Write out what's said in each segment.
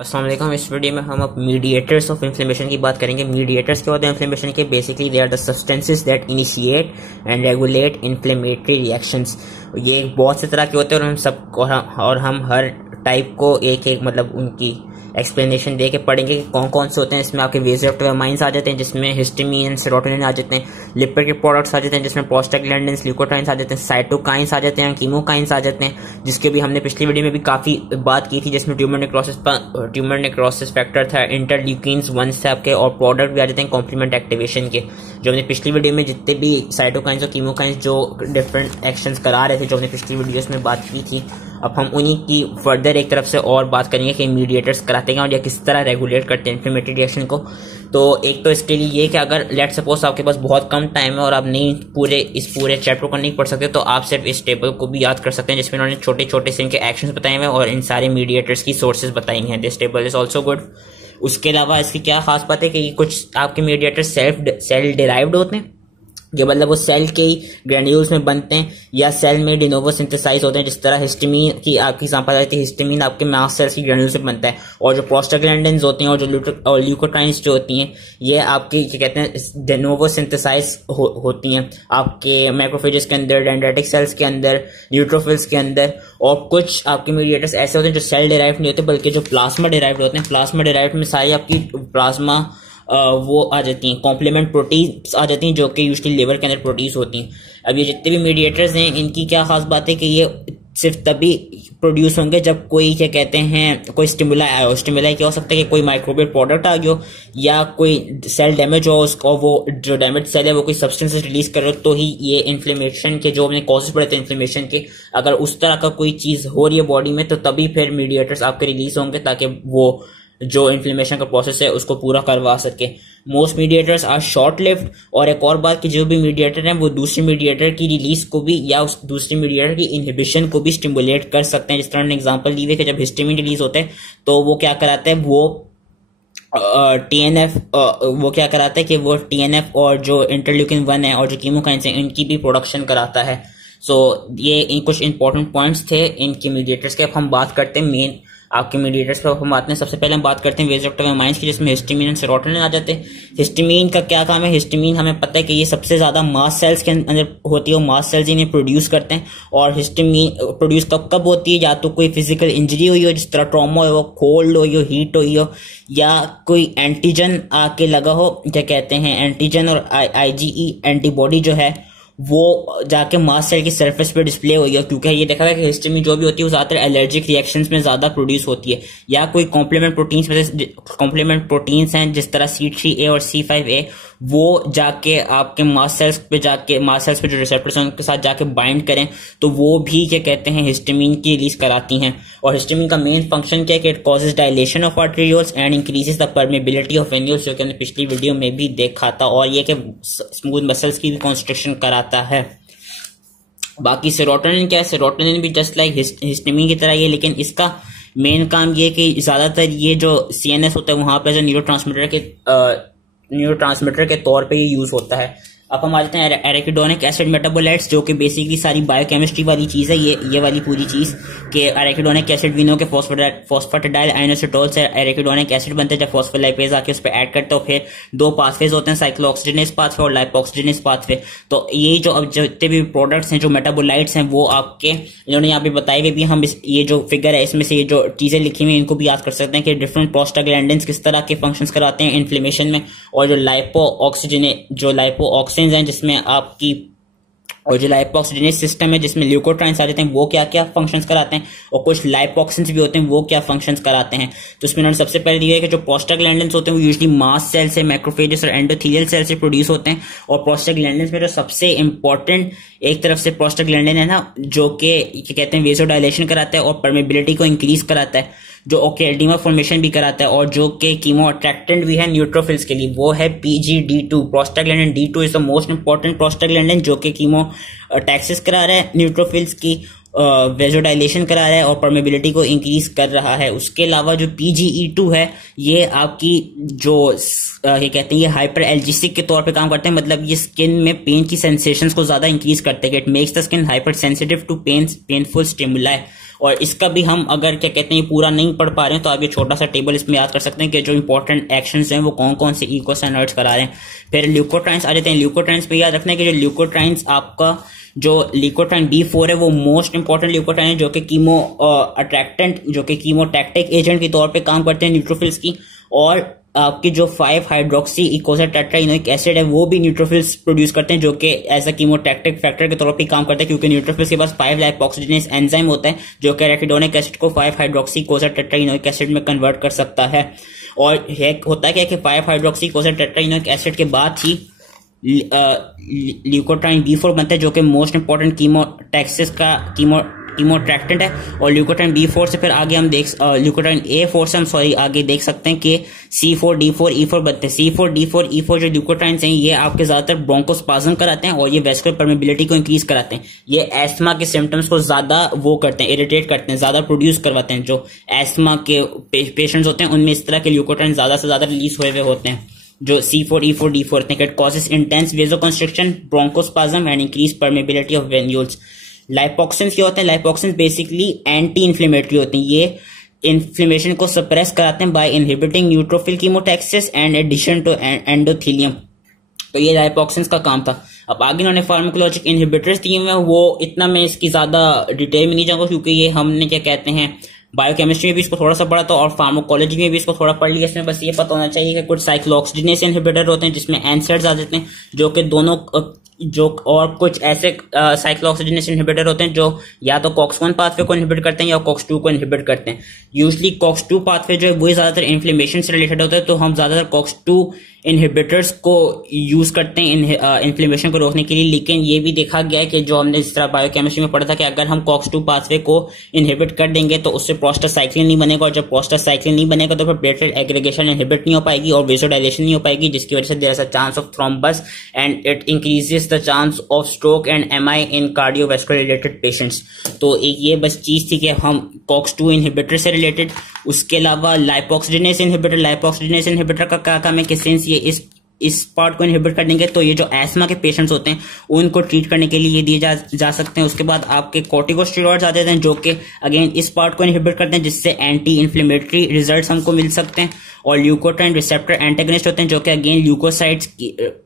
अस्सलाम वालेकुम। इस वीडियो में हम अब मीडिएटर्स ऑफ इन्फ्लेमेशन की बात करेंगे। मीडिएटर्स क्या होते हैं इन्फ्लेमेशन के? Basically they are the substances that initiate and regulate inflammatory reactions. ये बहुत से तरह के होते हैं और हम सब और हम हर टाइप को एक एक मतलब उनकी एक्सप्लेनेशन दे के पढ़ेंगे कि कौन कौन से होते हैं। इसमें आपके वेसोप्टोमाइंस आ जाते हैं जिसमें हिस्टामिन सेरोटोनिन आ जाते हैं, लिपिड के प्रोडक्ट्स आ जाते हैं जिसमें प्रोस्टाग्लैंडिन्स ल्यूकोट्राइन्स आ जाते हैं, साइटोकाइंस आ जाते हैं, कीमोकाइंस आ जाते हैं जिसके भी हमने पिछली वीडियो में भी काफी बात की थी, जिसमें ट्यूमर नेक्रोसिस फैक्टर था, इंटरल्यूकिन्स 1 से आपके और प्रोडक्ट भी आ जाते हैं कॉम्प्लीमेंट एक्टिवेशन के। जो हमने पिछली वीडियो में जितने भी साइटोकाइंस और कीमोकाइंस जो डिफरेंट एक्शंस करा रहे थे, जो हमने पिछली वीडियोस में बात की थी, अब हम उन्हीं की फर्दर एक तरफ से और बात करेंगे कि मीडिएटर्स कराते हैं और या किस तरह रेगुलेट करते हैं इन्फ्लेमेटरी रिएक्शन को। तो एक तो इसके लिए ये कि अगर लेट सपोज आपके पास बहुत कम टाइम है और आप नहीं इस पूरे चैप्टर को नहीं पढ़ सकते, तो आप सिर्फ इस टेबल को भी याद कर सकते हैं जिसमें उन्होंने छोटे छोटे से इनके एक्शंस बताए हुए हैं और इन सारे मीडिएटर्स की सोर्सेज बताई हैं। This table is also good. उसके अलावा इसकी क्या खास बात है कि कुछ आपके मीडिएटर सेल डिराइव्ड होते हैं, ये मतलब वो सेल के ही ग्रेन्यूल्स में बनते हैं या सेल में डिनोवो सिंथेसाइज होते हैं। जिस तरह हिस्टामिन की आपकी एग्जांपल आती है, हिस्टामिन आपके मास्ट सेल्स की ग्रेन्यूल्स में बनता है, और जो प्रोस्टाग्लैंडिन्स होते हैं और जो ल्यूकोट्राइन्स जो होती हैं ये आपकी क्या कहते हैं डिनोवो सिंथेसाइज होती हैं आपके मैक्रोफेजेस के अंदर, डेंड्राइटिक सेल्स के अंदर, न्यूट्रोफिल्स के अंदर। और कुछ आपके मीडिएटर्स ऐसे होते हैं जो सेल डिराइव्ड नहीं होते बल्कि जो प्लाज्मा डिराइव्ड होते हैं। प्लाज्मा डिराइव्ड में सारी आपकी प्लाज्मा वो आ जाती हैं, कॉम्प्लीमेंट प्रोटीन्स आ जाती हैं जो कि यूजुअली लिवर के अंदर प्रोड्यूस होती हैं। अब ये जितने भी मीडिएटर्स हैं इनकी क्या खास बात है कि ये सिर्फ तभी प्रोड्यूस होंगे जब कोई क्या कहते हैं कोई स्टिमुलाई आया हो। स्टिमुलाई क्या हो सकता है कि कोई माइक्रोबियल प्रोडक्ट आ गया हो या कोई सेल डैमेज हो, उसको वो जो डैमेज सेल है वो कोई सब्सटेंस रिलीज कर रहे हो, तो ही ये इन्फ्लेमेशन के जो अपने कॉजेज पड़े थे इन्फ्लेमेशन के, अगर उस तरह का कोई चीज हो रही है बॉडी में तो तभी फिर मीडिएटर्स आपके रिलीज होंगे ताकि वो जो इन्फ्लेमेशन का प्रोसेस है उसको पूरा करवा सके। Most mediators are short lived. और एक और बात कि जो भी मीडिएटर हैं वो दूसरे मीडिएटर की रिलीज को भी या उस दूसरे मीडिएटर की इनहिबिशन को भी स्टिमुलेट कर सकते हैं। जिस तरह एग्जांपल दी है कि जब हिस्टामिन रिलीज होते हैं तो वो क्या कराते हैं, वो टीएनएफ वो क्या कराता है कि वो टीएनएफ और जो इंटरल्यूकिन 1 है और जो कीमोकाइंस हैं इनकी भी प्रोडक्शन कराता है। सो ये कुछ इंपॉर्टेंट पॉइंट्स थे इनके मीडिएटर्स के। अब हम बात करते हैं मेन आपके मीडिएटर्स पर। हम आते हैं सबसे पहले हम बात करते हैं वेसोप्टोमाइंस की, जिसमें हिस्टामिन और सेरोटोनिन आ जाते हैं। हिस्टामिन का क्या काम है? हिस्टामिन हमें पता है कि ये सबसे ज्यादा मास्ट सेल्स के अंदर होती है और मास्ट सेल्स इन्हें प्रोड्यूस करते हैं। और हिस्टामिन प्रोड्यूस कब होती है? या तो कोई फिजिकल इंजरी हुई हो, जिस तरह ट्रॉमा हो, कोल्ड हो, हीट हुई हो, या कोई एंटीजन आके लगा हो, क्या कहते हैं एंटीजन और आईजीई एंटीबॉडी जो है वो जाके मास्ट सेल की सरफेस पे डिस्प्ले हुई है। क्योंकि ये देखा गया कि हिस्टामिन जो भी होती है वो ज्यादातर एलर्जिक रिएक्शंस में ज्यादा प्रोड्यूस होती है, या कोई कॉम्प्लीमेंट प्रोटीन्स हैं जिस तरह C3A और C5A वो जाके आपके मास्ट सेल्स पे जो रिसेप्टर्स हैं उनके साथ जाके बाइंड करें तो वो भी क्या कहते हैं हिस्टामिन की रिलीज कराती हैं। और हिस्टामिन का मेन फंक्शन क्या है कि it causes dilation of arterioles and increases the permeability of venules, जो कि हमने पिछली वीडियो में भी देखा था, और ये कि स्मूथ मसल्स की भी कंस्ट्रक्शन कराता है। बाकी सेरोटोनिन क्या है? सेरोटोनिन भी जस्ट लाइक हिस्टामिन की तरह ही है, लेकिन इसका मेन काम ये कि ज्यादातर ये जो CNS होता है वहां पर जो न्यूरोट्रांसमीटर के तौर पे ये यूज होता है। अब हम आ जाते हैं एराकिडोनिक एसिड मेटाबोलाइट्स, जो कि बेसिकली सारी बायोकेमिस्ट्री वाली चीज है। ये वाली पूरी चीज कि एराकिडोनिक एसिड वी नो के फॉस्फेटाइल आइनोसिटोल से एराकिडोनिक एसिड बनते हैं। जब फॉस्फोलाइपेज आके उस पर ऐड करते हो फिर दो पाथवेज होते हैं, साइक्लोऑक्सीजनेस पाथवे और लाइपोऑक्सीजनेस पाथवे। तो ये जो अब जितने भी प्रोडक्ट्स हैं जो मेटाबोलाइट्स हैं वो आपके इन्होंने यहाँ पे बताए हुए भी, हम ये जो फिगर है इसमें से ये जो चीजें लिखी हुई इनको भी याद कर सकते हैं कि डिफरेंट प्रोस्टाग्लैंडिन्स किस तरह के फंक्शंस कराते हैं इन्फ्लेमेशन में, और जो लाइपोऑक्सीजनेस हैं जिसमें आपकी और जो लाइपोऑक्सीजनेस सिस्टम है जिसमें ल्यूकोट्राइन्स आ जाते हैं वो क्या क्या फंक्शंस कराते हैं, और कुछ लाइपोक्सिन्स भी होते हैं वो क्या फंक्शंस कराते हैं। तो इसमें उन्होंने सबसे पहले दिया है कि जो प्रोस्टाग्लैंडिन्स होते हैं वो यूजुअली मास्ट सेल से, मैक्रोफेजेस और एंडोथेलियल सेल से प्रोड्यूस होते हैं। और प्रोस्टाग्लैंडिन्स में जो सबसे इंपॉर्टेंट एक तरफ से प्रोस्टाग्लैंडिन है ना, जो कि कहते हैं वेसोडाइलेशन कराता है और परमेबिलिटी को इंक्रीज कराता है, जो एडिमा फॉर्मेशन भी कराता है, और जो कि कीमो अट्रैक्टेंट भी है न्यूट्रोफिल्स के लिए, वो है PGD2। Prostaglandin D2 is the most important prostaglandin, जो कि कीमो टैक्सिस करा रहा है न्यूट्रोफिल्स की, वेसोडाइलेशन करा रहा है और परमेबिलिटी को इंक्रीज कर रहा है। उसके अलावा जो PGE2 है ये आपकी जो ये कहते हैं ये हाइपर एल्जिसिक के तौर पे काम करते हैं, मतलब ये स्किन में पेन की सेंसेशंस को ज्यादा इंक्रीज करते हैं। It makes the skin hyper sensitive to painful stimuli. और इसका भी हम अगर क्या कहते हैं पूरा नहीं पढ़ पा रहे हैं तो आप ये छोटा सा टेबल इसमें याद कर सकते हैं कि जो इंपॉर्टेंट एक्शंस हैं वो कौन कौन से इकोसाइनॉइड्स करा रहे हैं। फिर ल्यूकोट्राइन्स आ जाते हैं। ल्यूकोट्राइन्स पे याद रखना है कि जो ल्यूकोट्राइन्स आपका जो ल्यूकोट्राइन B4 है वो मोस्ट इंपॉर्टेंट ल्यूकोट्राइन है जो कि कीमो अट्रैक्टेंट जो कि कीमोटैक्टिक एजेंट के तौर पे काम करते हैं न्यूट्रोफिल्स की। और आपकी जो 5 हाइड्रोक्सी इकोसा टेट्राइनोइक एसिड है वो भी न्यूट्रोफिल्स प्रोड्यूस करते हैं जो कि एज अ कीमोटैक्टिक फैक्टर के तौर पे काम करता है, क्योंकि न्यूट्रोफिल्स के पास 5 लाइपोक्सिडेनेस एंजाइम होता है जो कि एराकिडोनिक एसिड को 5 हाइड्रोक्सी इकोसा टेट्राइनोइक एसिड में कन्वर्ट कर सकता है। और होता क्या है कि 5 हाइड्रोक्सी इकोसा टेट्राइनोइक एसिड के बाद ही ल्यूकोट्राइन B4 बनता है जो कि मोस्ट इंपॉर्टेंट कीमोटैक्सिस का कीमोट्रैक्टेंट है। और ल्यूकोट्राइन B4 से फिर आगे हम ल्यूकोट्राइन A4 से हम आगे देख सकते हैं कि C4 D4 E4 बनते हैं। C4 D4 E4 जो ल्यूकोट्राइन्स हैं ये आपके ज्यादातर ब्रोंकोस्पाज्म कराते हैं और ये वेस्कुलर परमेबिलिटी को इंक्रीज कराते हैं। ये एस्थमा के सिम्टम्स को ज्यादा वो करते हैं, इरिटेट करते हैं, ज्यादा प्रोड्यूस करवाते हैं। जो एस्थमा के पेशेंट्स होते हैं उनमें इस तरह के ल्यूकोट्राइन ज्यादा से ज्यादा रिलीज हुए हुए होते हैं जो C4 E4 D4 think it causes intense vasoconstriction, bronchospasm and increased permeability of venules। लाइपोक्सिन्स क्या होते हैं? लाइपोक्सिन्स बेसिकली एंटी इन्फ्लेमेटरी होते हैं। ये इन्फ्लेमेशन को सप्रेस कराते हैं by inhibiting neutrophil chemotaxis and adhesion to endothelium. तो ये लाइपोक्सिन्स का काम था। अब आगे इन्होंने फार्माकोलॉजिक इनहिबिटर्स दिए हुए हैं, वो इतना मैं इसकी ज्यादा डिटेल में नहीं जाऊंगा क्योंकि ये हमने क्या कहते हैं बायोकेमिस्ट्री में भी इसको थोड़ा सा पढ़ा था और फार्माकोलॉजी में भी इसको थोड़ा पढ़ लिया। इसमें बस ये पता होना चाहिए कि कुछ साइक्लोऑक्सीजिनेस इनहिबिटर होते हैं जिसमें एनसेड्स आ जाते हैं जो कि दोनों जो और कुछ ऐसे साइक्लोऑक्सीजिनेस इनहिबिटर होते हैं जो या तो COX-1 पाथवे को इनहिबिट करते हैं या COX-2 को इनहिबिट करते हैं। यूजली COX-2 पाथवे जो है वही ज्यादातर इन्फ्लेमेशन से रिलेटेड होता है, तो हम ज्यादातर COX-2 इनहिबिटर्स को यूज करते हैं इन्फ्लेमेशन को रोकने के लिए। लेकिन ये भी देखा गया है कि जो हमने इस तरह बायोकेमिस्ट्री में पढ़ा था कि अगर हम COX-2 पाथवे को इनहिबिट कर देंगे तो उससे प्रोस्टासाइक्लिन नहीं बनेगा, और जब प्रोस्टासाइक्लिन नहीं बनेगा तो फिर प्लेटलेट एग्रीगेशन इनहिबिट नहीं हो पाएगी और वेसोडाइलेशन नहीं हो पाएगी, जिसकी वजह से there is a chance of thrombus and it increases the chance of stroke and MI in cardiovascular related patients. तो एक ये बस चीज थी कि हम COX-2 इनहिबिटर से रिलेटेड। उसके अलावा लाइपोक्सिडेनेस इनहिबिटर का क्या काम है कि सिंस ये इस पार्ट को इनहिबिट कर देंगे तो ये जो एस्मा के पेशेंट्स होते हैं उनको ट्रीट करने के लिए ये दिए जा सकते हैं। उसके बाद आपके कॉर्टिकोस्टेरॉइड्स आ जाते हैं जो कि अगेन इस पार्ट को इनहिबिट करते हैं जिससे एंटी इन्फ्लेमेटरी रिजल्ट्स हमको मिल सकते हैं। और ल्यूकोट्राइन रिसेप्टर एंटेगनिस्ट होते हैं जो कि अगेन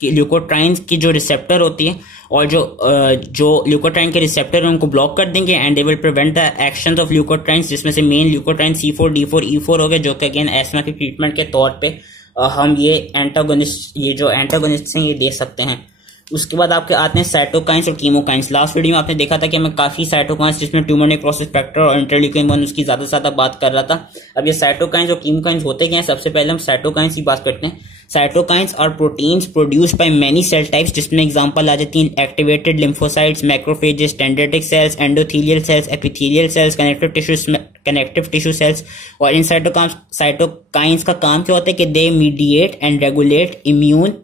ल्यूकोट्राइन्स की जो रिसेप्टर होती है और जो ल्यूकोट्राइन के रिसेप्टर उनको ब्लॉक कर देंगे and they will prevent the action of leukotrienes, जिसमें से main leukotriene C4 D4 E4 हो गए जो कि अगेन एस्मा के ट्रीटमेंट के तौर पे हम ये जो एंटागोनिस्ट हैं ये दे सकते हैं। उसके बाद आपके आते हैं साइटोकाइंस और कीमोकाइंस। लास्ट वीडियो में आपने देखा था कि मैं काफी साइटोकाइंस जिसमें ट्यूमर नेक्रोसिस फैक्टर और इंटरल्यूकिन-1 उसकी ज्यादा से ज्यादा बात कर रहा था। अब ये साइटोकाइंस और कीमोकाइंस होते क्या हैं? सबसे पहले हम साइटोकाइंस की बात करते हैं। Cytokines are proteins produced by many cell types, जिसमें एग्जांपल आ जाती हैं activated lymphocytes, macrophages, dendritic cells, endothelial cells, epithelial cells, connective tissue cells. और इन साइटोकाइंस का काम क्या होता है कि they mediate and regulate immune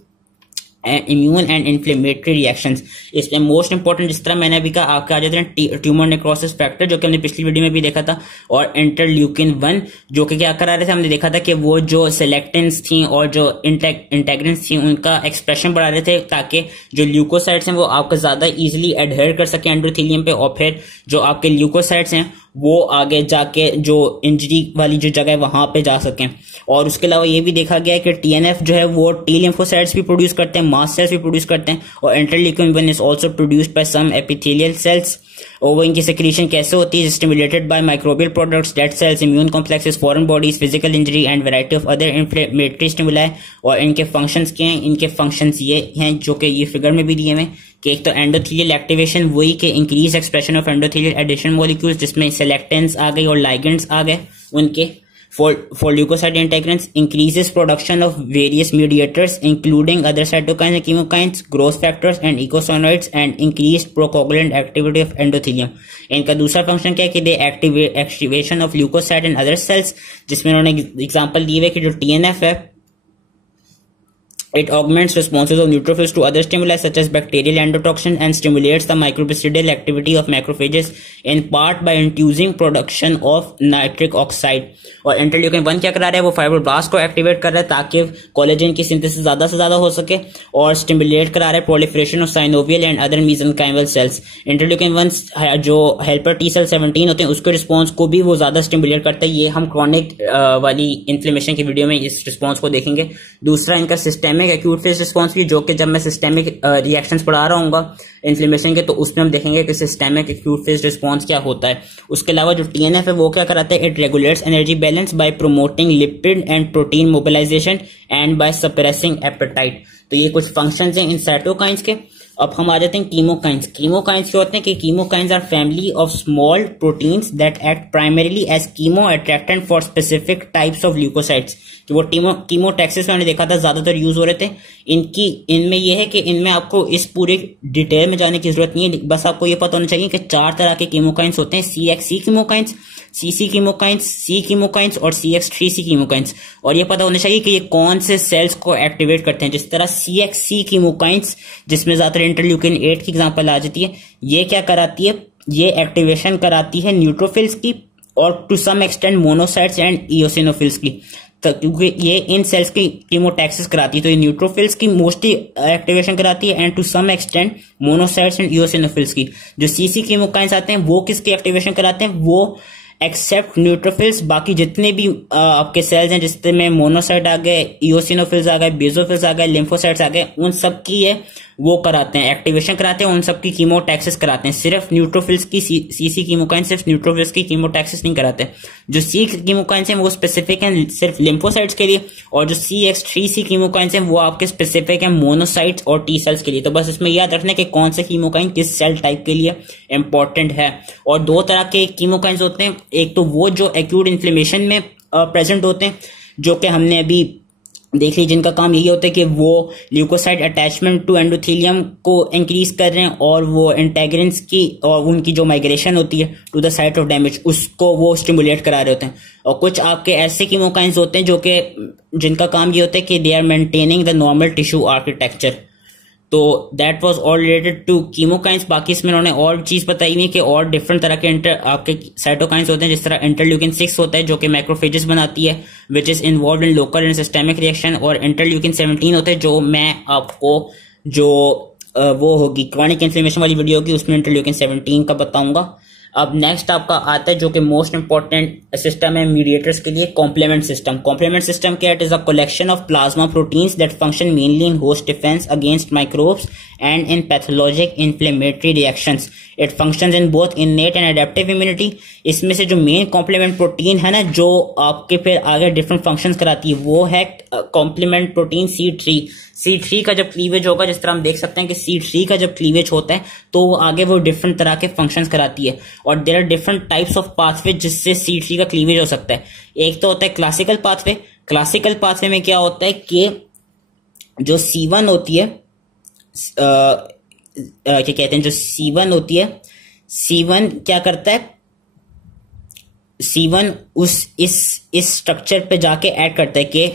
and inflammatory reactions. इसमें मोस्ट इंपॉर्टेंट जिस तरह मैंने अभी कहा आपके आ जाते हैं ट्यूमर नेक्रोसिस फैक्टर जो कि हमने पिछली वीडियो में भी देखा था, और इंटरल्यूकिन-1 जो कि क्या करा रहे थे, हमने देखा था कि वो जो सेलेक्टेंस थी और जो इंटेग्रिन्स थी उनका एक्सप्रेशन बढ़ा रहे थे ताकि जो ल्यूकोसाइट्स हैं वो आपका ज्यादा इजिली एडहेयर कर सके एंडोथेलियम पे, और फिर जो आपके ल्यूकोसाइट्स हैं वो आगे जाके जो इंजरी वाली जो जगह है वहां पे जा सकें। और उसके अलावा ये भी देखा गया है कि TNF जो है वो टी लिम्फोसाइट्स भी प्रोड्यूस करते हैं, मास्ट सेल्स भी प्रोड्यूस करते हैं, और interleukin one is also produced by some epithelial cells. और वो इनकी सेक्रीशन कैसे होती है? Stimulated by microbial products, dead cells, immune complexes, foreign bodies, physical injury and variety of other inflammatory stimuli. और इनके फंक्शंस क्या हैं? इनके फंक्शंस ये हैं जो कि ये फिगर में भी दिए हुए हैं कि एक तो एंडोथेलियल एक्टिवेशन, वही के increase expression of endothelial adhesion molecules जिसमें सेलेक्टेंट्स आ गई और लाइगेंड्स आ गए उनके for leukocyte integrins, increases production of various mediators including other cytokines and chemokines, growth factors and eicosanoids, and increased procoagulant activity of endothelium। इनका दूसरा function क्या है कि they activation of leukocyte and other cells, जिसमें उन्होंने example दिए हुए कि जो TNF है It augments responses of neutrophils to other stimuli such as bacterial endotoxin and stimulates the microbicidal activity of macrophages in part by inducing production of nitric oxide. और interleukin 1 क्या करा रहा है, वो फाइब्रोब्लास्ट को एक्टिवेट कर रहा है ताकि कोलेजन की सिंथेसिस ज्यादा से ज्यादा हो सके, और स्टिमुलेट करा रहा है proliferation of synovial and other mesenchymal cells. Interleukin 1 जो हेल्पर टी सेल 17 होते हैं उसके रिस्पॉन्स को भी वो ज्यादा स्टिमुलेट करता है. ये हम क्रॉनिक वाली इन्फ्लेमेशन की वीडियो में इस रिस्पॉन्स को देखेंगे. दूसरा इनका सिस्टेमिक एक्यूट फेज रिस्पॉन्स भी, जो कि जब मैं सिस्टेमिक रिएक्शंस पढ़ा रहा हूँ इन्फ्लेमेशन के तो उसमें हम देखेंगे कि सिस्टेमिक एक्यूट फेज रिस्पॉन्स क्या होता है. उसके अलावा जो टीएनएफ है वो क्या कराता है, it regulates energy balance by promoting lipid and protein mobilization and by suppressing appetite. तो ये कुछ फंक्शंस हैं इन साइटोकाइंस के. अब हम आ जाते हैं कीमोकाइंस. कीमोकाइंस क्या होते हैं कि chemokines are family of small proteins that act primarily as chemo attractant for specific types of leukocytes. कि वो कीमोटैक्सिस में हमने देखा था ज्यादातर यूज हो रहे थे. इनमें ये है कि इनमें आपको इस पूरे डिटेल में जाने की जरूरत नहीं है, बस आपको ये पता होना चाहिए कि 4 तरह के कीमोकाइंस होते हैं. CXC chemokines, CC chemokines, C chemokines और CX3C कीमोकाइंस. और ये पता होना चाहिए कि ये कौन से सेल्स को एक्टिवेट करते हैं. जिस तरह CXC कीमोकाइंस जिसमें ज्यादातर इंटरल्यूकिन 8 की एग्जांपल आ जाती है, ये क्या कराती है, ये एक्टिवेशन कराती है न्यूट्रोफिल्स की और to some extent monocytes and eosinophils की. क्योंकि ये इन सेल्स की कीमोटैक्सिस कराती है, तो ये न्यूट्रोफिल्स की मोस्टली एक्टिवेशन कराती है and to some extent monocytes and eosinophils की. जो CC कीमोकाइंस आते हैं वो किसकी एक्टिवेशन कराते हैं, वो एक्सेप्ट न्यूट्रोफिल्स, बाकी जितने भी आपके सेल्स हैं जिसमें मोनोसाइट आ गए, इओसिनोफिल्स आ गए, बेसोफिल्स आ गए, लिम्फोसाइट्स आ गए, उन सब की ये वो कराते हैं, एक्टिवेशन कराते हैं, उन सब की कीमोटैक्सिस कराते हैं. सिर्फ न्यूट्रोफिल्स की CC कीमोकाइंस सिर्फ न्यूट्रोफिल्स की कीमोटैक्सिस नहीं कराते. जो C कीमोकाइंस हैं वो स्पेसिफिक हैं सिर्फ लिम्फोसाइट्स के लिए, और जो CX3C कीमोकाइंस हैं वो आपके स्पेसिफिक हैं मोनोसाइट्स और टी सेल्स के लिए. तो बस इसमें याद रखना कि कौन से कीमोकाइन किस सेल टाइप के लिए इंपॉर्टेंट है. और 2 तरह के कीमोकाइंस होते हैं, एक तो वो जो एक्यूट इन्फ्लेमेशन में प्रेजेंट होते हैं, जो कि हमने अभी देख ली, जिनका काम यही होता है कि वो ल्यूकोसाइट अटैचमेंट टू एंडोथेलियम को इंक्रीज कर रहे हैं और वो इंटेग्रिन्स की और उनकी जो माइग्रेशन होती है to the site of damage उसको वो स्टिमुलेट करा रहे होते हैं. और कुछ आपके ऐसे कीमोकाइंस होते हैं जो कि जिनका काम ये होता है कि they are maintaining the normal tissue architecture. तो that was all related to chemokines. बाकी इसमें उन्होंने और चीज बताई हुई है कि और डिफरेंट तरह के आपके साइटोकाइंस होते हैं, जिस तरह इंटरल्यूकिन 6 होता है जो कि मैक्रोफेजेस बनाती है which is involve in local and systemic reaction, और इंटरल्यूकिन 17 होते हैं जो मैं आपको जो वो होगी क्रॉनिक इन्फ्लेमेशन वाली वीडियो होगी उसमें इंटरल्यूकिन 17 का बताऊंगा. अब नेक्स्ट आपका आता है जो कि मोस्ट इंपॉर्टेंट सिस्टम है मीडिएटर्स के लिए, कॉम्प्लीमेंट सिस्टम. कॉम्प्लीमेंट सिस्टम क्या है, it is a collection of plasma proteins that function mainly in host defence against microbes and in pathologic inflammatory reactions. It functions in both innate and adaptive immunity. इसमें से जो main complement protein है ना जो आपके फिर आगे different functions कराती है वो है कॉम्प्लीमेंट प्रोटीन C3. C3 का जब क्लीवेज होगा, जिस तरह हम देख सकते हैं कि C3 का जब क्लीवेज होता है तो वो आगे वो डिफरेंट तरह के फंक्शंस कराती है. और there are different types of pathway जिससे C3 का क्लीवेज हो सकता है. एक तो होता है क्लासिकल पाथवे. क्लासिकल पाथवे में क्या होता है कि जो C1 होती है क्या कहते हैं, जो C1 होती है, C1 क्या करता है, C1 इस स्ट्रक्चर पे जाके ऐड करता है कि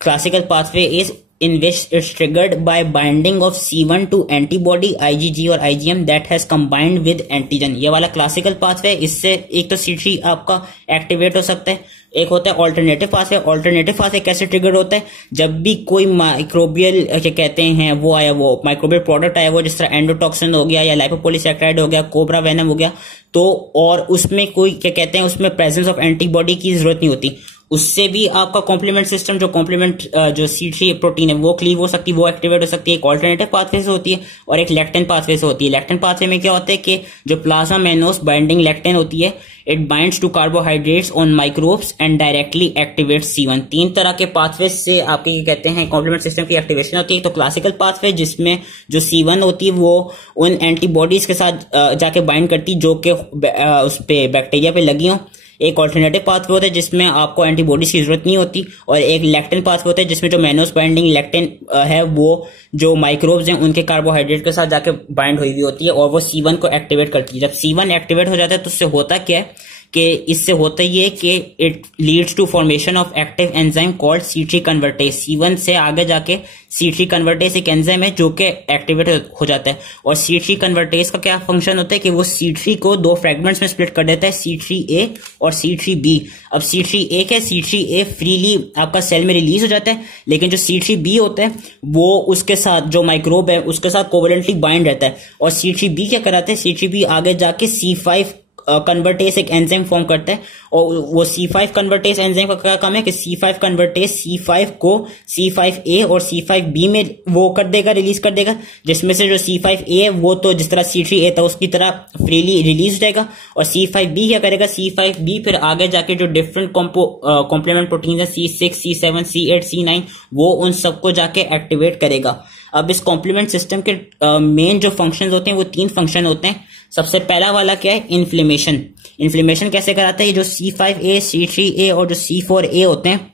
classical pathway is in which it's triggered by binding of C1 to antibody IgG और IgM that has combined with antigen. ये वाला क्लासिकल पाथवे. इससे एक तो C3 आपका एक्टिवेट हो सकता है, एक होता है ऑल्टरनेटिव पाथवे. ऑल्टरनेटिव पाथवे कैसे ट्रिगर होता है, जब भी कोई माइक्रोबियल क्या कहते हैं वो आया, वो माइक्रोबियल प्रोडक्ट आया, वो जिस तरह एंडोटॉक्सिन हो गया या लाइपोपोलिसैकेराइड हो गया, कोब्रा वेनम हो गया, तो और उसमें कोई क्या कहते हैं उसमें प्रेजेंस ऑफ एंटीबॉडी की जरूरत नहीं होती, उससे भी आपका कॉम्प्लीमेंट सिस्टम जो कॉम्प्लीमेंट जो C3 प्रोटीन है वो क्लीव हो सकती है, वो एक्टिवेट हो सकती है. एक ऑल्टरनेटिव पाथवे से होती है और एक लेक्टिन पाथवे से होती है. लेक्टिन पाथवे में क्या होता है कि जो प्लाज्मा मेनोस बाइंडिंग लेक्टिन होती है, it binds to carbohydrates on microbes and directly activates C1. 3 तरह के पाथवे से आपके क्या कहते हैं कॉम्प्लीमेंट सिस्टम की एक्टिवेशन होती है. तो क्लासिकल पाथवे जिसमें जो C1 होती है वो उन एंटीबॉडीज के साथ जाके बाइंड करती जो कि उस पे बैक्टीरिया पे लगी हो. एक ऑल्टरनेटिव पाथवे होता है जिसमें आपको एंटीबॉडीज की जरूरत नहीं होती, और एक लेक्टिन पाथवे होता है जिसमें जो मेनोस बाइंडिंग लेक्टिन है वो जो माइक्रोब्स हैं उनके कार्बोहाइड्रेट के साथ जाके बाइंड हुई हुई होती है और वो C1 को एक्टिवेट करती है. जब C1 एक्टिवेट हो जाता है तो उससे होता क्या है कि इससे होता ये कि it leads to formation of active enzyme called C3 convertase. C1 से आगे जाके C3 कन्वर्टेज एक एंजाइम है जो कि एक्टिवेट हो जाता है। और C3 कन्वर्टेज का क्या फंक्शन होता है कि वो C3 को दो फ्रेगमेंट्स में स्प्लिट कर देता है, C3A और C3B। अब C3A क्या है, C3A फ्रीली आपका सेल में रिलीज हो जाता है, लेकिन जो C3B होता है वो उसके साथ जो माइक्रोब है उसके साथ कोवेलेंटली बाइंड रहता है। और C3B क्या कराते हैं, C3B आगे जाके C5 कन्वर्टेज एक एंजाइम फॉर्म करता है। और वो C5 कन्वर्टेज एंजाइम का क्या काम है कि C5 कन्वर्टेज C5 को C5A और C5B में वो कर देगा, रिलीज कर देगा, जिसमें से जो C5A है वो तो जिस तरह C3A था उसकी तरह फ्रीली रिलीज हो जाएगा। और C5B क्या करेगा, C5B फिर आगे जाके जो डिफरेंट कॉम्प्लीमेंट प्रोटीन है C6, C7, C8, C9 वो उन सबको जाके एक्टिवेट करेगा। अब इस कॉम्प्लीमेंट सिस्टम के मेन जो फंक्शंस होते हैं वो 3 फंक्शन होते हैं। सबसे पहला वाला क्या है, इन्फ्लेमेशन। इन्फ्लेमेशन कैसे कराता है, ये जो C5A, C3A और जो C4A होते हैं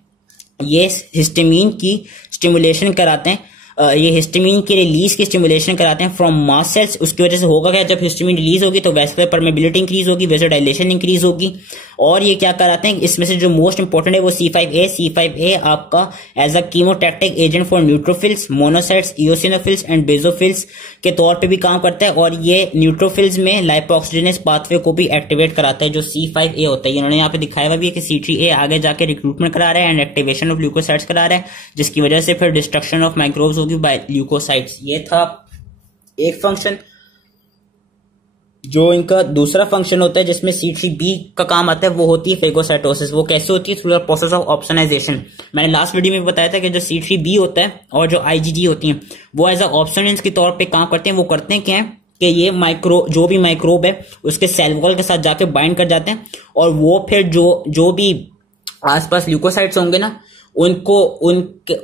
ये हिस्टामिन की स्टिमुलेशन कराते हैं। ये हिस्टामिन की रिलीज की स्टिमुलेशन कराते हैं फ्रॉम मास्ट सेल्स। उसकी वजह से होगा क्या, जब हिस्टामिन रिलीज होगी तो वैस्कुलर परमेबिलिटी इंक्रीज होगी, वेसोडाइलेशन इंक्रीज होगी। और ये क्या कराते हैं, इसमें से जो मोस्ट इंपॉर्टेंट है वो C5A आपका as a chemotactic agent for neutrophils, monocytes, eosinophils and basophils के तौर पे भी काम करता है। और ये न्यूट्रोफिल्स में लाइपोऑक्सीजनेस पाथवे को भी एक्टिवेट कराता है जो C5A होता है। इन्होंने यहाँ पे दिखाया हुआ भी है कि C3A आगे जाके रिक्रूटमेंट करा रहा है एंड एक्टिवेशन ऑफ ल्यूकोसाइट्स करा रहा है, जिसकी वजह से फिर डिस्ट्रक्शन ऑफ माइक्रोब्स होगी बाय ल्यूकोसाइट्स। ये था एक फंक्शन। जो इनका दूसरा फंक्शन होता है जिसमें C3B का काम आता है वो होती है फेगोसाइटोसिस। वो कैसे होती है, through the process of opsonization. मैंने लास्ट वीडियो में बताया था कि जो C3B होता है और जो IgG होती हैं वो एज अ ऑप्सोनेंस के तौर पे काम करते हैं। वो करते हैं क्या है कि ये जो भी माइक्रोब है उसके सेल वॉल के साथ जाके बाइंड कर जाते हैं और वो फिर जो भी आसपास ल्यूकोसाइट्स होंगे ना उनको क्या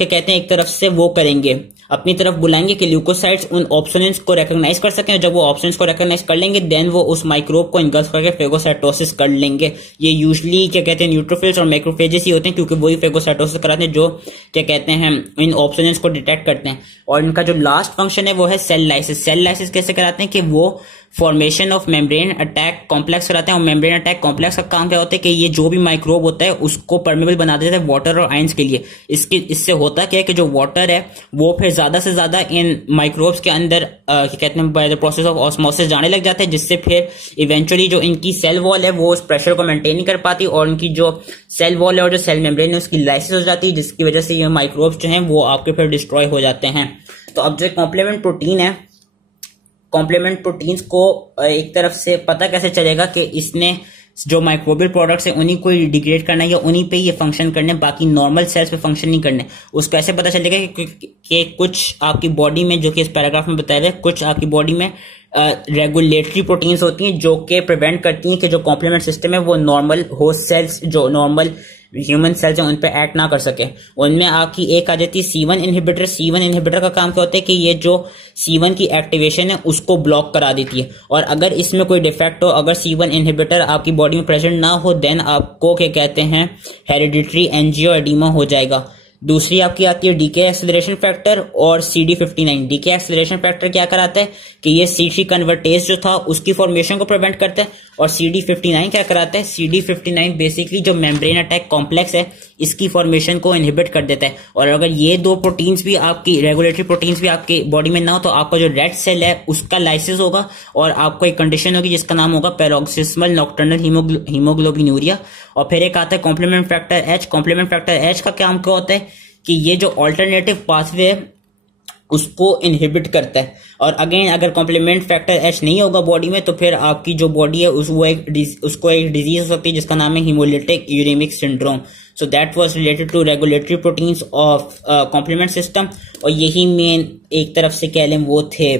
कहते हैं, एक तरफ से वो करेंगे, अपनी तरफ बुलाएंगे कि ल्यूकोसाइट्स उन ऑप्शंस को रिकॉग्नाइज कर सकें। जब वो ऑप्शंस को रिकॉग्नाइज कर लेंगे देन वो उस माइक्रोब को इंगल्फ करके फेगोसाइटोसिस कर लेंगे। ये यूजुअली क्या कहते हैं न्यूट्रोफिल्स और मैक्रोफेजेस ही होते हैं, क्योंकि वही फेगोसाइटोसिस कराते हैं जो क्या कहते हैं इन ऑप्शंस को डिटेक्ट करते हैं। और इनका जो लास्ट फंक्शन है वो है सेल लाइसिस। सेल लाइसिस कैसे कराते हैं कि वो formation of membrane attack complex कराते हैं। और मेम्ब्रेन अटैक कॉम्प्लेक्स का काम क्या होता है कि ये जो भी माइक्रोब होता है उसको परमेबल बना देता है वाटर और आयंस के लिए। इससे होता क्या है कि जो वाटर है वो फिर ज्यादा से ज्यादा इन माइक्रोब्स के अंदर क्या कहते हैं by the process of osmosis जाने लग जाते हैं, जिससे फिर इवेंचुअली जो इनकी सेल वॉल है वो उस प्रेशर को मेंटेन नहीं कर पाती और उनकी जो सेल वॉल है और जो सेल मेम्ब्रेन है उसकी लाइसिस हो जाती है, जिसकी वजह से ये माइक्रोब्स जो हैं वो आपके फिर डिस्ट्रॉय हो जाते हैं। तो अब जो कॉम्प्लीमेंट प्रोटीन है, कॉम्प्लीमेंट प्रोटीन्स को एक तरफ से पता कैसे चलेगा कि इसने जो माइक्रोबियल प्रोडक्ट्स है उन्हीं को डिग्रेड करना है या उन्हीं पे ये फंक्शन करने, बाकी नॉर्मल सेल्स पे फंक्शन नहीं करने। उसको ऐसे पता चलेगा कि कुछ आपकी बॉडी में, जो कि इस पैराग्राफ में बताया गया, कुछ आपकी बॉडी में रेगुलेटरी प्रोटीन्स होती हैं जो कि प्रिवेंट करती हैं कि जो कॉम्प्लीमेंट सिस्टम है वो नॉर्मल होस्ट सेल्स, जो नॉर्मल ह्यूमन सेल्स हैं उन पे एक्ट ना कर सके। उनमें आपकी एक आ जाती है C1 इनहिबिटर। C1 इनहिबिटर का काम क्या होता है कि ये जो C1 की एक्टिवेशन है उसको ब्लॉक करा देती है। और अगर इसमें कोई डिफेक्ट हो, अगर C1 इनहिबिटर आपकी बॉडी में प्रेजेंट ना हो देन आपको क्या कहते हैं हेरिडिटरी एंजियोएडिमा हो जाएगा। दूसरी आपकी आती है डीके एक्सेलरेशन फैक्टर और CD59। डीके एक्सेलरेशन फैक्टर क्या कराता है कि ये C3 कन्वर्टेज जो था उसकी फॉर्मेशन को प्रिवेंट करता है। और CD59 क्या कराता है, CD59 बेसिकली जो मेम्ब्रेन अटैक कॉम्प्लेक्स है इसकी फॉर्मेशन को इनहिबिट कर देता है। और अगर ये दो प्रोटीन्स भी आपकी रेगुलेटरी प्रोटीन्स भी आपकी बॉडी में ना हो तो आपका जो रेड सेल है उसका लाइसिस होगा और आपको एक कंडीशन होगी जिसका नाम होगा पैरोक्सिस्मल नॉक्टर्नल हीमोग्लोबिनूरिया। और फिर एक आता है complement factor H। Complement factor H का काम क्या होता है कि ये जो ऑल्टरनेटिव पाथवे है उसको इनहिबिट करता है। और अगेन अगर कॉम्प्लीमेंट फैक्टर H नहीं होगा बॉडी में तो फिर आपकी जो बॉडी है उसको एक डिजीज हो सकती है जिसका नाम है haemolytic uraemic syndrome. So that was related to regulatory proteins of complement system. और यही मेन एक तरफ से कह लें वो थे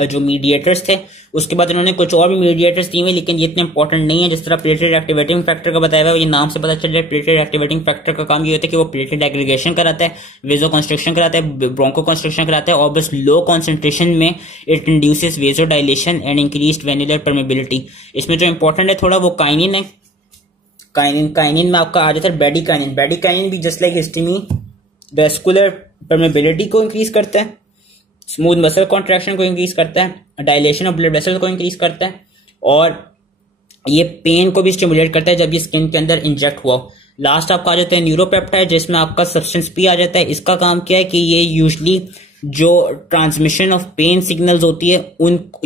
जो मीडिएटर्स थे। उसके बाद इन्होंने कुछ और भी मीडिएटर्स दिए हुए लेकिन ये इतने इंपॉर्टेंट नहीं है। जिस तरह प्लेटलेट एक्टिवेटिंग फैक्टर का बताया हुआ है, ये नाम से पता चल रहा है प्लेटलेट एक्टिवेटिंग फैक्टर का काम ये होता है कि वो प्लेटलेट एग्रीगेशन कराता है, वेजो कंस्ट्रक्शन कराता है, ब्रोंको कंस्ट्रक्शन कराता है और बस लो कॉन्सेंट्रेशन में it induces vasodilation and increased venular permeability. इसमें जो इंपॉर्टेंट है थोड़ा वो काइनिन है। काइनिन में आपका आ जाता है ब्रैडिकाइनिन। ब्रैडिकाइनिन भी just like histamine vascular permeability को इंक्रीज करता है, स्मूथ मसल कॉन्ट्रैक्शन को इंक्रीज करता है, डायलेशन ऑफ ब्लड वेसल को इंक्रीज करता है और ये पेन को भी स्टिमुलेट करता है जब ये स्किन के अंदर इंजेक्ट हुआ। लास्ट आपका आ जाता है न्यूरोपेप्टाइड, जिसमें आपका सब्सटेंस पी आ जाता है। इसका काम क्या है कि ये यूजली जो ट्रांसमिशन ऑफ पेन सिग्नल्स होती है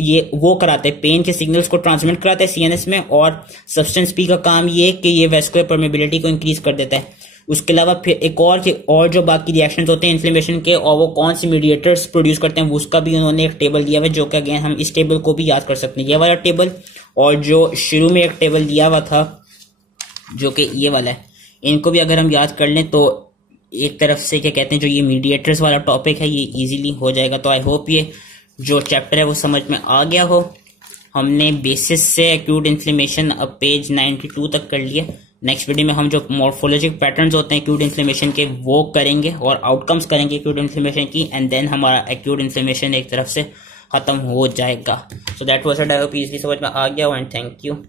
ये वो कराते हैं, पेन के सिग्नल्स को ट्रांसमिट कराते हैं सीएनएस में। और सब्सटेंस पी का काम ये कि ये वेस्कुलर परमेबिलिटी को इंक्रीज कर देता है। उसके अलावा फिर एक और जो बाकी रिएक्शंस होते हैं इन्फ्लेमेशन के, और वो कौन सी मीडिएटर्स प्रोड्यूस करते हैं, उसका भी उन्होंने एक टेबल दिया हुआ है, जो कि अगेन हम इस टेबल को भी याद कर सकते हैं, ये वाला टेबल। और जो शुरू में एक टेबल दिया हुआ था जो कि ये वाला है, इनको भी अगर हम याद कर लें तो एक तरफ से क्या कहते हैं, जो ये मीडिएटर्स वाला टॉपिक है ये इजीली हो जाएगा। तो आई होप ये जो चैप्टर है वो समझ में आ गया हो। हमने बेसिस से एक्यूट इन्फ्लेमेशन अब पेज 92 तक कर लिया। नेक्स्ट वीडियो में हम जो मॉर्फोलॉजिक पैटर्न्स होते हैं एक्यूट इन्फ्लेमेशन के वो करेंगे और आउटकम्स करेंगे एक्यूट इन्फ्लेमेशन की, एंड देन हमारा एक्यूट इन्फ्लेमेशन एक तरफ से खत्म हो जाएगा। सो that was it. I hope easily समझ में आ गया हो, एंड थैंक यू।